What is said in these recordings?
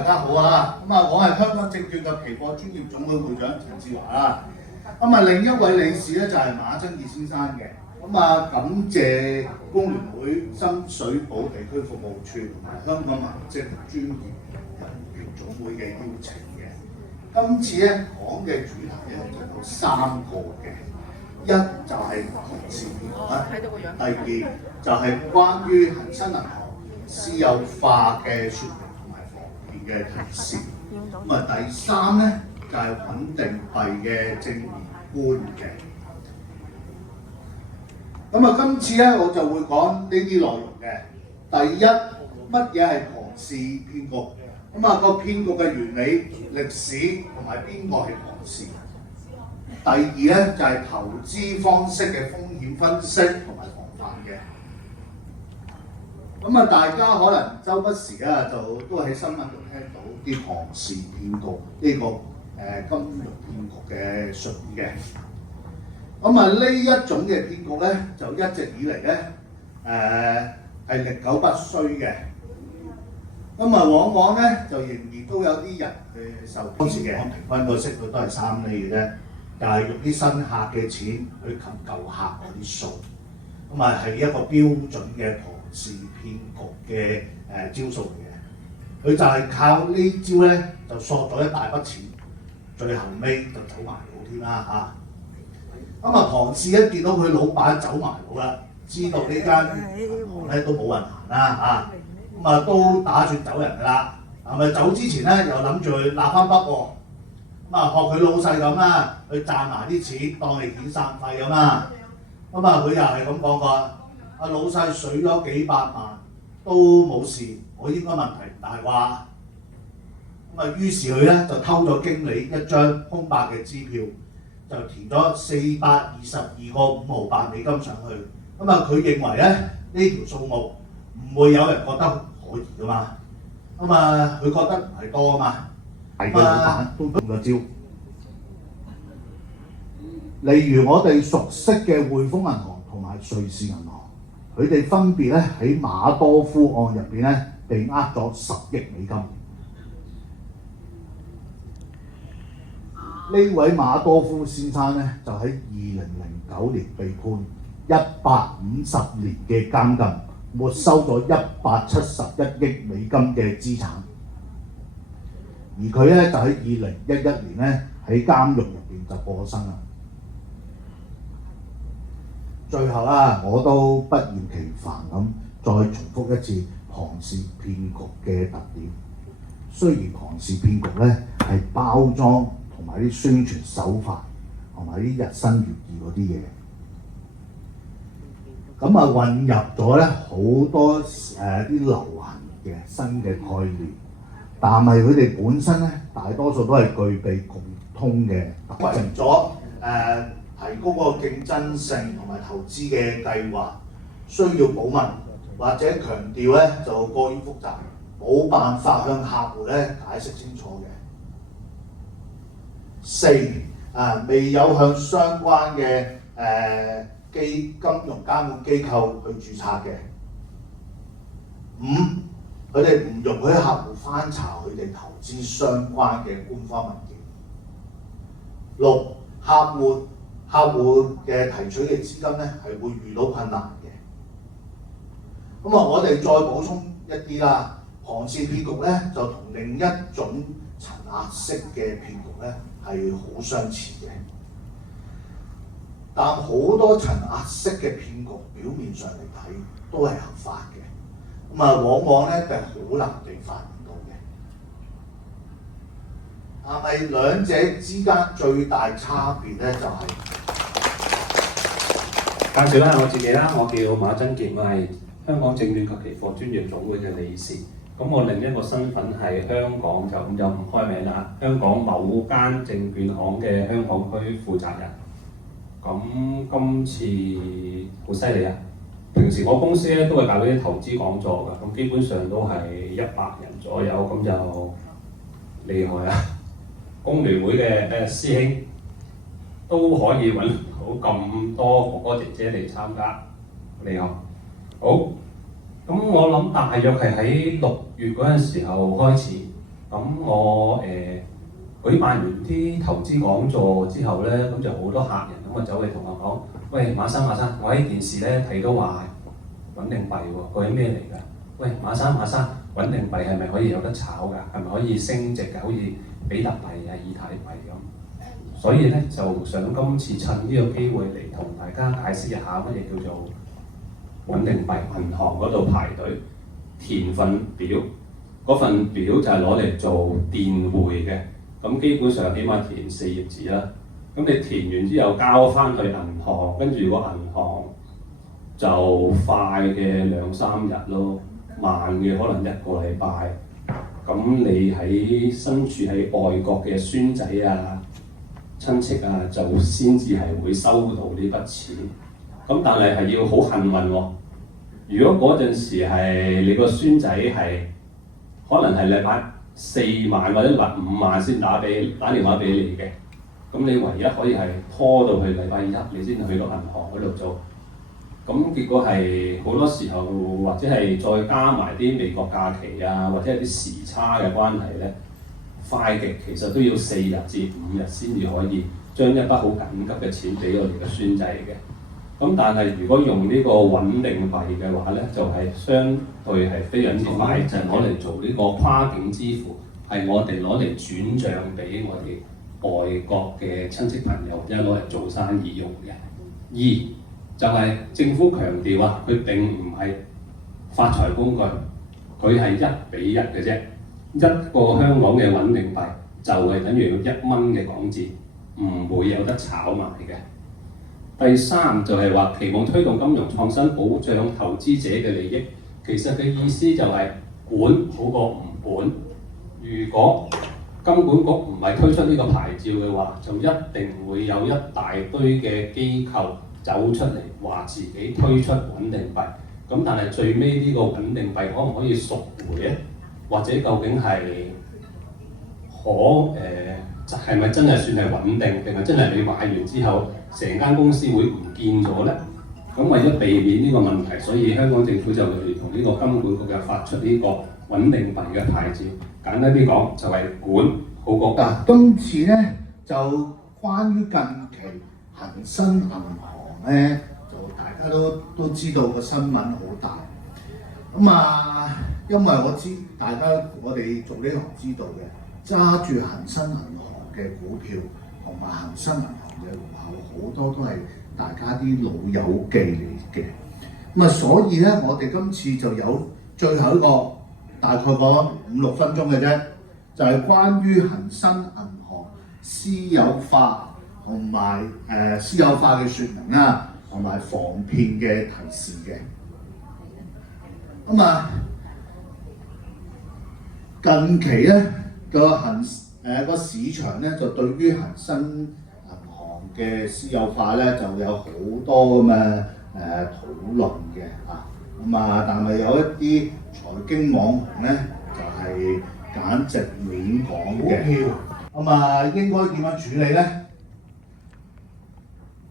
大家好啊！我係香港證券及期貨專業總會會長陳志華啦。另一位理事咧就係馬爭傑先生嘅。感謝工聯會深水埗地區服務處同埋香港文職專業人員總會嘅邀請嘅。今次咧講嘅主題咧就有3個嘅，一就係同事騙案啦，第二就係關於恒生銀行私有化嘅説明同埋防騙嘅提示。第三咧就係穩定幣嘅正面觀嘅。今次咧我就會講呢啲內容嘅。第一，乜嘢係龐氏騙局？個騙局嘅原理、歷史同埋邊個係龐氏。第二咧就係投資方式嘅風險分析同埋防範嘅。大家可能周不時都喺新聞度聽到啲龐氏騙局呢個金融騙局嘅術語嘅。呢一種嘅騙局咧，就一直以嚟咧係歷久不衰嘅。往往咧就仍然都有啲人去受當時嘅平均個息率都係3厘嘅啫，就係用啲新客嘅錢去冚舊客嗰啲數。係一個標準嘅龐氏騙局嘅招數嚟嘅。佢就係靠呢招咧，就索咗一大筆錢，最後尾就走埋佬添啦嚇。龐氏一見到佢老闆走埋佬啦，知道呢間銀行咧都冇運行啦嚇，都打算走人㗎啦。走之前咧又諗住去立翻筆喎，學佢老細咁啦，去賺埋啲錢當係遣散費咁啦。佢又係咁講過，阿老細水咗幾百萬都冇事，我應該問題唔大啩。於是佢咧就偷咗經理一張空白嘅支票，就填咗422個5毫8美金上去。佢認為咧呢條數目唔會有人覺得可疑噶嘛。佢覺得唔係多啊嘛。係嘅，老闆都用咗招。例如我哋熟悉嘅匯豐銀行同埋瑞士銀行，佢哋分別咧喺馬多夫案入邊咧被呃咗10億美金。呢位馬多夫先生咧就喺2009年被判150年嘅監禁，沒收咗171億美金嘅資產。而佢咧就喺2011年咧喺監獄入邊就過身啦。最後我都不厭其煩咁再重複一次龐氏騙局嘅特點。雖然龐氏騙局咧係包裝同埋啲宣傳手法同埋啲日新月異嗰啲嘢，混入咗咧好多啲流行嘅新嘅概念，但係佢哋本身咧大多數都係具備共通嘅特徵。為咗提高個競爭性同埋投資嘅計劃，需要保密或者強調咧就過於複雜，冇辦法向客戶咧解釋清楚嘅。4未有向相關嘅金融監管機構去註冊嘅。5佢哋唔容許客戶翻查佢哋投資相關嘅官方文件。6客戶嘅提取嘅資金咧係會遇到困難嘅。我哋再補充一啲啦，龐氏騙局咧就同另一種層壓式嘅騙局咧係好相似嘅，但好多層壓式嘅騙局表面上嚟睇都係合法嘅，往往咧就係好難被發現到嘅。但係兩者之間最大差別咧就係介紹啦，我自己啦，我叫馬爭傑，我係香港證券及期貨專業總會嘅理事。我另一個身份係香港就唔開名啦，香港某間證券行嘅香港區負責人。今次好犀利啊！平時我公司咧都係搞啲投資講座㗎，基本上都係100人左右，咁就厲害啊！工聯會嘅師兄都可以揾到咁多哥哥姐姐嚟參加，厲害！好，咁我諗大約係喺6月嗰陣時候開始，咁我舉辦完啲投資講座之後咧，咁就好多客人咁啊走嚟同我講：喂，馬生，我喺電視咧睇到話穩定幣喎，究竟咩嚟㗎？喂，馬生，穩定幣係咪可以有得炒㗎？係咪可以升值㗎？好似比特幣啊、以太幣咁。所以咧就想今次趁呢個機會嚟同大家解釋一下乜嘢叫做穩定幣。銀行嗰度排隊填份表，嗰份表就係攞嚟做電匯嘅。咁基本上起碼填4頁紙啦。咁你填完之後交翻去銀行，跟住個銀行就快嘅2-3日咯，慢嘅可能1個禮拜。咁你喺身處喺外國嘅孫仔啊、親戚啊，就先至係會收到呢筆錢。咁但係要好幸運喎。如果嗰陣時係你個孫仔係可能係禮拜4晚或者5晚先打電話俾你嘅，咁你唯一可以係拖到去禮拜1你先去到銀行嗰度做。咁結果係好多時候或者係再加埋啲美國假期啊，或者係啲時差嘅關係咧，快極其實都要4日至5日先至可以將一筆好緊急嘅錢俾我哋嘅孫仔嘅。咁但係如果用呢個穩定幣嘅話咧，就係相對係非常之快，就係攞嚟做呢個跨境支付，係我哋攞嚟轉帳俾我哋外國嘅親戚朋友，或者攞嚟做生意用嘅。2就係政府強調啊，佢並唔係發財工具，佢係1比1嘅啫。一個香港嘅穩定幣就係等於1蚊嘅港紙，唔會有得炒賣嘅。第3就係話期望推動金融創新，保障投資者嘅利益。其實嘅意思就係管好過唔管。如果金管局唔係推出呢個牌照嘅話，就一定會有一大堆嘅機構走出嚟話自己推出穩定幣。咁但係最尾呢個穩定幣可唔可以贖回咧？或者究竟係係咪真係算係穩定，定係真係你買完之後成間公司會唔見咗咧？咁為咗避免呢個問題，所以香港政府就聯同呢個金管局嘅發出呢個穩定幣嘅牌照。簡單啲講，就係管好過嗱，今次咧就關於近期恒生銀行咧，就大家都知道個新聞好大。因為我哋做呢行知道嘅，揸住恒生銀行嘅股票同埋恒生銀行嘅戶口，好多都係大家啲老友記嚟嘅。所以咧，我哋今次就有最後一個大概講5-6分鐘嘅啫，就係關於恒生銀行私有化同埋私有化嘅説明啦，同埋防騙嘅提示嘅。近期咧個市場咧就對於恒生銀行嘅私有化咧就有好多咁嘅討論嘅但係有一啲財經網紅咧就係簡直亂講嘅。應該點樣處理咧？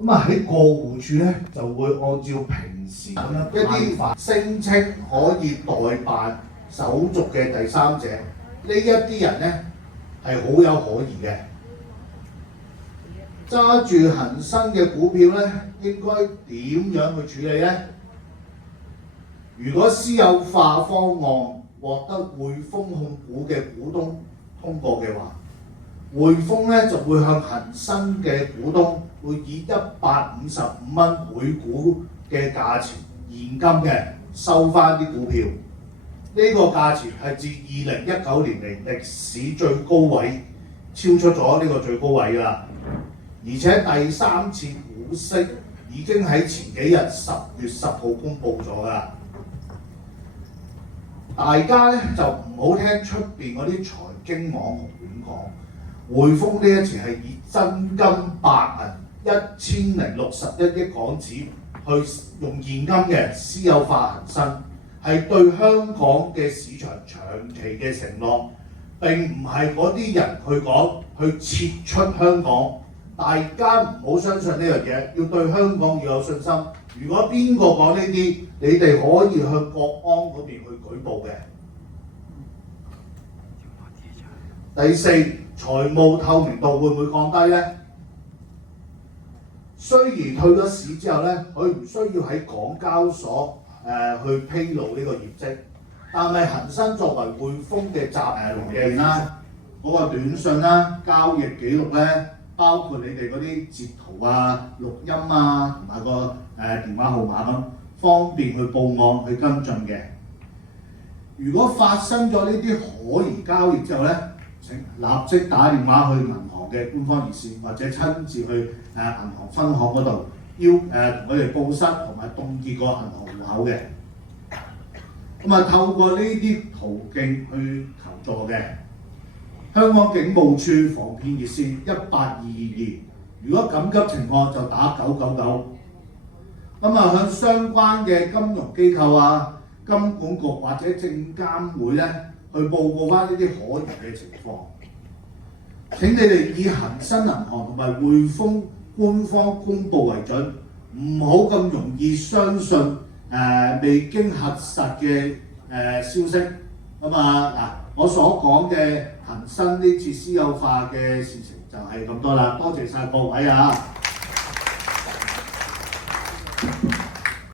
喺過戶處咧就會按照平時咁樣一啲聲稱可以代辦手續嘅第三者，呢一啲人咧係好有可疑嘅。揸住恒生嘅股票咧，應該點樣去處理咧？如果私有化方案獲得匯豐控股嘅股東通過嘅話，匯豐咧就會向恒生嘅股東會以155蚊每股嘅價錢現金嘅收翻啲股票。呢個價錢係自2019年嚟歷史最高位，超出咗呢個最高位㗎啦。而且第3次股息已經喺前幾日10月10號公佈咗㗎啦。大家咧就唔好聽出邊嗰啲財經網紅亂講，匯豐呢一次係以真金白銀1061億港紙去用現金嘅私有化恒生，係對香港嘅市場長期嘅承諾，並唔係嗰啲人去講去撤出香港。大家唔好相信呢樣嘢，要對香港要有信心。如果邊個講呢啲，你哋可以向國安嗰邊去舉報嘅。第四，財務透明度會唔會降低呢？雖然退咗市之後呢，佢唔需要喺港交所去披露呢個業績，但係恒生作為匯豐嘅來源啦，嗰個短信啦、交易記錄呢，包括你哋嗰啲截圖啊、錄音啊，同埋個電話號碼咁，方便去報案去跟進嘅。如果發生咗呢啲可疑交易之後呢，請立即打電話去銀行嘅官方熱線，或者親自去銀行分行嗰度同佢哋報失同埋凍結個銀行戶口嘅。咁啊，透過呢啲途徑去求助嘅，香港警務處防騙熱線18222，如果緊急情況就打999。咁啊，向相關嘅金融機構啊、金管局或者證監會咧，去報告翻呢啲可疑嘅情況。請你哋以恒生銀行同埋匯豐官方公佈為準，唔好咁容易相信未經核實嘅消息。咁啊嗱，我所講嘅恒生啲設施優化嘅事情就係咁多啦，多謝晒各位啊！